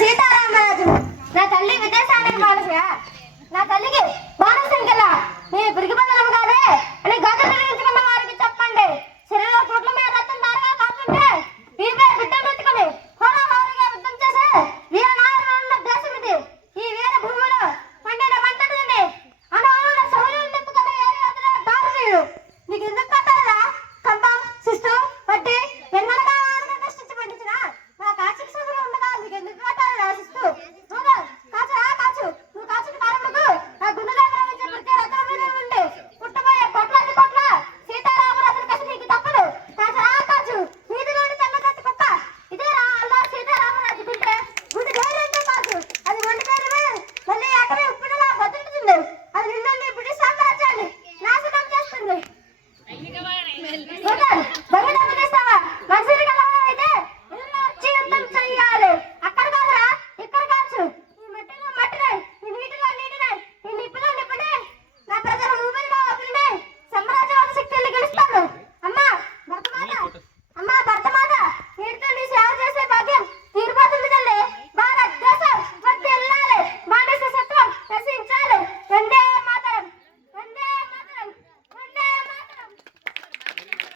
సీతారామరాజును. నా తల్లి విదేశానికి బానిసగా, నా తల్లికి బాణసంఖ్యలా మీ పిరిగిపదలం కాదే అని గత నిర్మించుకున్న వారికి చెప్పండి. శరీర పుట్ల మీద రక్తం దారుగా కాకుంటే ఈ బిడ్డ